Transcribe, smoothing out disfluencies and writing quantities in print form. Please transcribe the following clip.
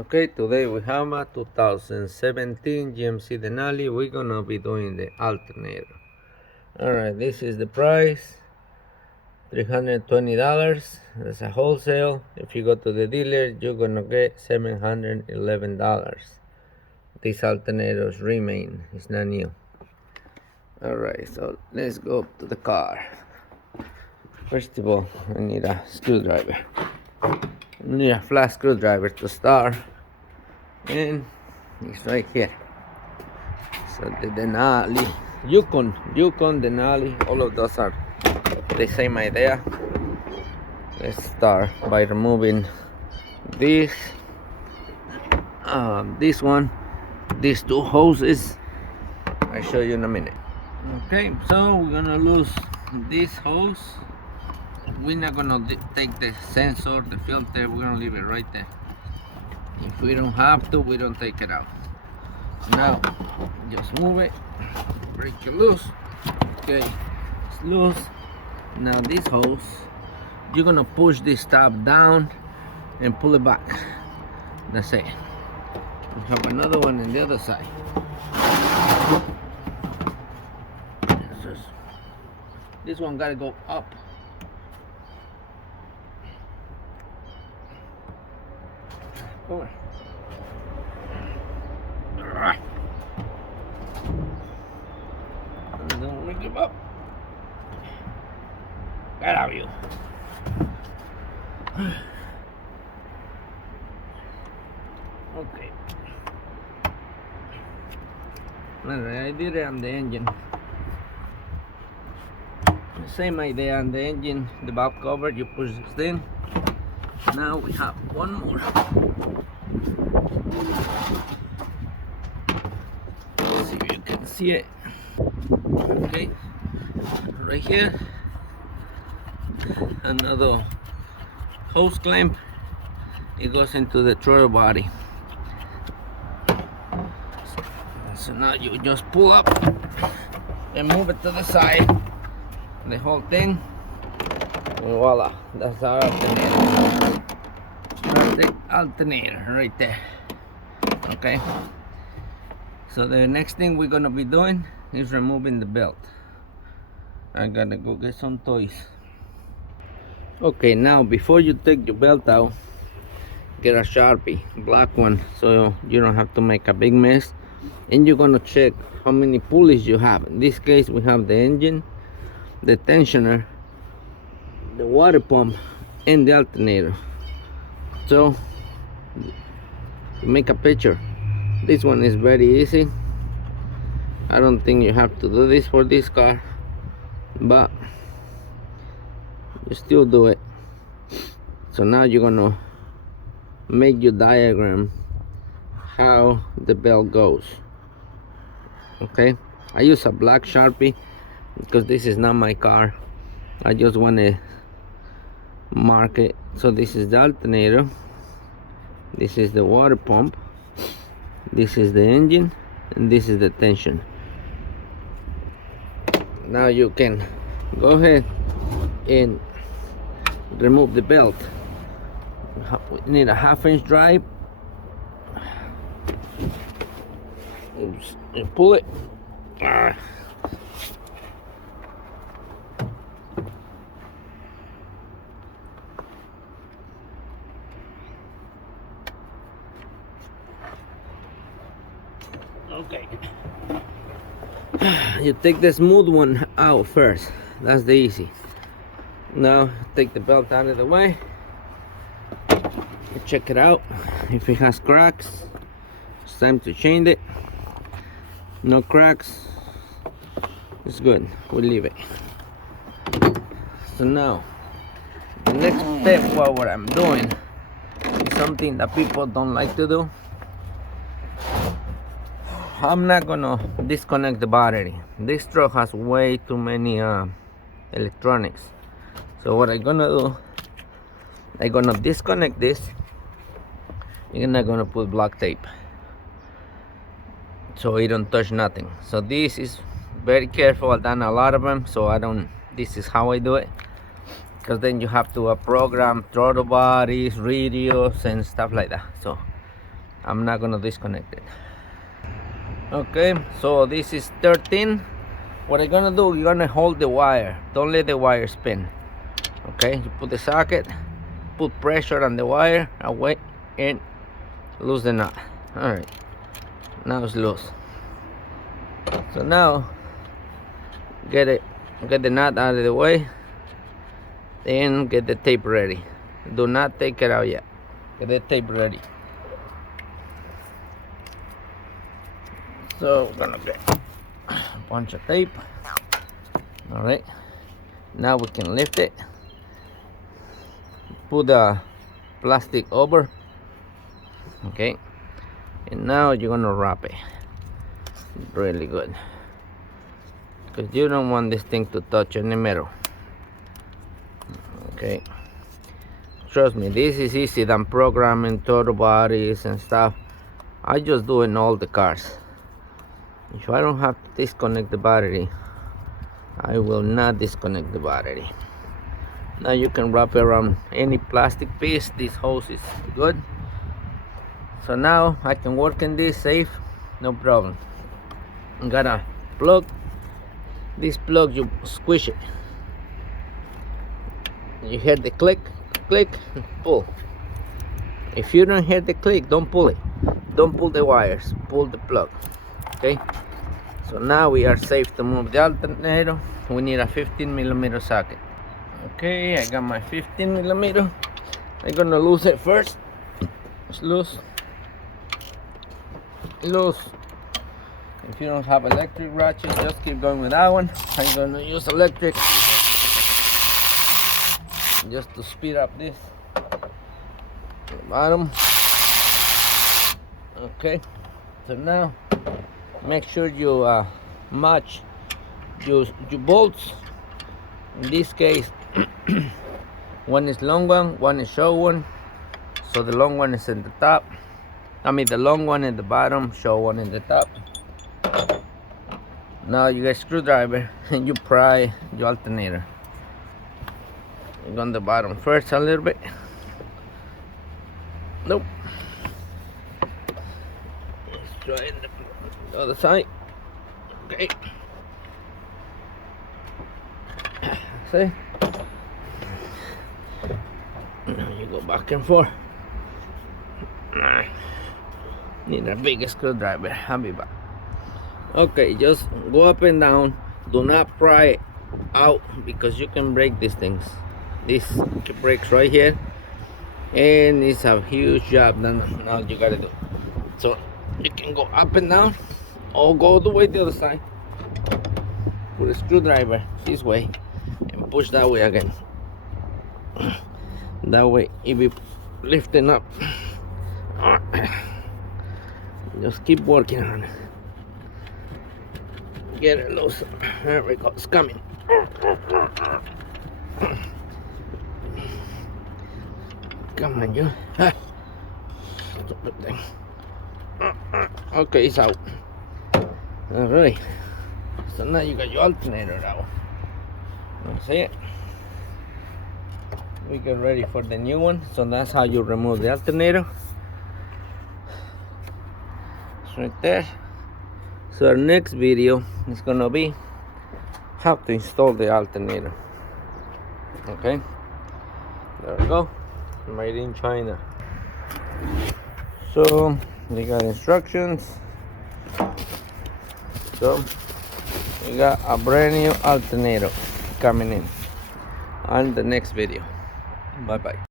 Okay, today we have a 2017 GMC Denali. We're gonna be doing the alternator. Alright, this is the price, $320. That's a wholesale. If you go to the dealer, you're gonna get $711. This alternator remain, it's not new. Alright, so let's go up to the car. First of all, I need a screwdriver. I need a flat screwdriver to start, and it's right here. So the Denali, Yukon Denali, all of those are the same idea. Let's start by removing this one, these two hoses. I'll show you in a minute. Okay, so we're gonna lose this hose. We're not gonna take the sensor, the filter, we're gonna leave it right there. If we don't have to, we don't take it out. Now, just move it, break it loose. Okay, it's loose. Now this hose, you're gonna push this tab down and pull it back. That's it. We have another one on the other side. This one gotta go up. Come on. Don't want to give up. Get out of you. Okay. Alright, I did it on the engine. Same idea on the engine, the valve cover, you push this in. Now we have one more. Let's see if you can see it. Okay, right here, another hose clamp. It goes into the throttle body. So now you just pull up and move it to the side, the whole thing, and voila, that's our alternator. That's the alternator right there. Okay, so the next thing we're gonna be doing is removing the belt. I gotta go get some toys. Okay, now before you take your belt out, get a Sharpie, black one, so you don't have to make a big mess. And you're gonna check how many pulleys you have. In this case, we have the engine, the tensioner, the water pump, and the alternator. So make a picture. This one is very easy. I don't think you have to do this for this car, but you still do it. So now you're gonna make your diagram how the belt goes. Okay, I use a black Sharpie because this is not my car. I just want to mark it. So this is the alternator, this is the water pump, this is the engine, and this is the tension. Now you can go ahead and remove the belt. We need a 1/2 inch drive. Oops, and pull it. Okay. You take the smooth one out first. That's the easy. Now take the belt out of the way. Check it out. If it has cracks, it's time to change it. No cracks, it's good. We'll leave it. So now the next step, what I'm doing is something that people don't like to do. I'm not gonna disconnect the battery. This truck has way too many electronics. So what I'm gonna do, I'm gonna disconnect this, and I'm gonna put black tape so it don't touch nothing. So this is very careful. I've done a lot of them, so I don't, this is how I do it. because then you have to program throttle bodies, radios, and stuff like that. So I'm not gonna disconnect it. Okay, so this is 13. What I'm gonna do, you're gonna hold the wire. Don't let the wire spin. Okay, you put the socket, put pressure on the wire away, and loose the knot. All right, now it's loose. So now get the knot out of the way, then get the tape ready. Do not take it out yet. Get the tape ready. So we're gonna get a bunch of tape. All right, now we can lift it, put the plastic over. Okay, and now you're gonna wrap it really good, because you don't want this thing to touch in the middle. Okay, trust me, this is easy than programming throttle bodies and stuff. I just do it in all the cars. If I don't have to disconnect the battery, I will not disconnect the battery. Now you can wrap it around any plastic piece. This hose is good. So now I can work in this safe, no problem. I'm gonna plug. This plug, you squish it. You hear the click, click, pull. If you don't hear the click, don't pull it. Don't pull the wires, pull the plug. Okay, so now we are safe to move the alternator. We need a 15mm socket. Okay, I got my 15mm. I'm gonna lose it first. It's loose. Loose. If you don't have electric ratchet, just keep going with that one. I'm gonna use electric just to speed up this. The bottom. Okay, so now make sure you match your bolts. In this case, one is long one is short one. So the long one is in the top. I mean the long one in the bottom, short one in the top. Now you get a screwdriver and you pry your alternator. You go on the bottom first a little bit. Nope. Let's try it the other side. Okay. See? Now you go back and forth. Need a big screwdriver. I'll be back. Okay, just go up and down. Do not pry it out because you can break these things. This breaks right here, and it's a huge job. Then all you gotta do. So you can go up and down, or go all the way to the other side. Put a screwdriver this way and push that way again. That way it be lifting up. Just keep working on it. Get it loose. There we go. It's coming. Come on, you. Stupid thing. Okay, it's out. Alright. So now you got your alternator out. See it? We get ready for the new one. So that's how you remove the alternator. It's right there. So our next video is gonna be how to install the alternator. Okay, there we go. Made in China. So we got instructions. So we got a brand new alternator coming in on the next video. Bye bye.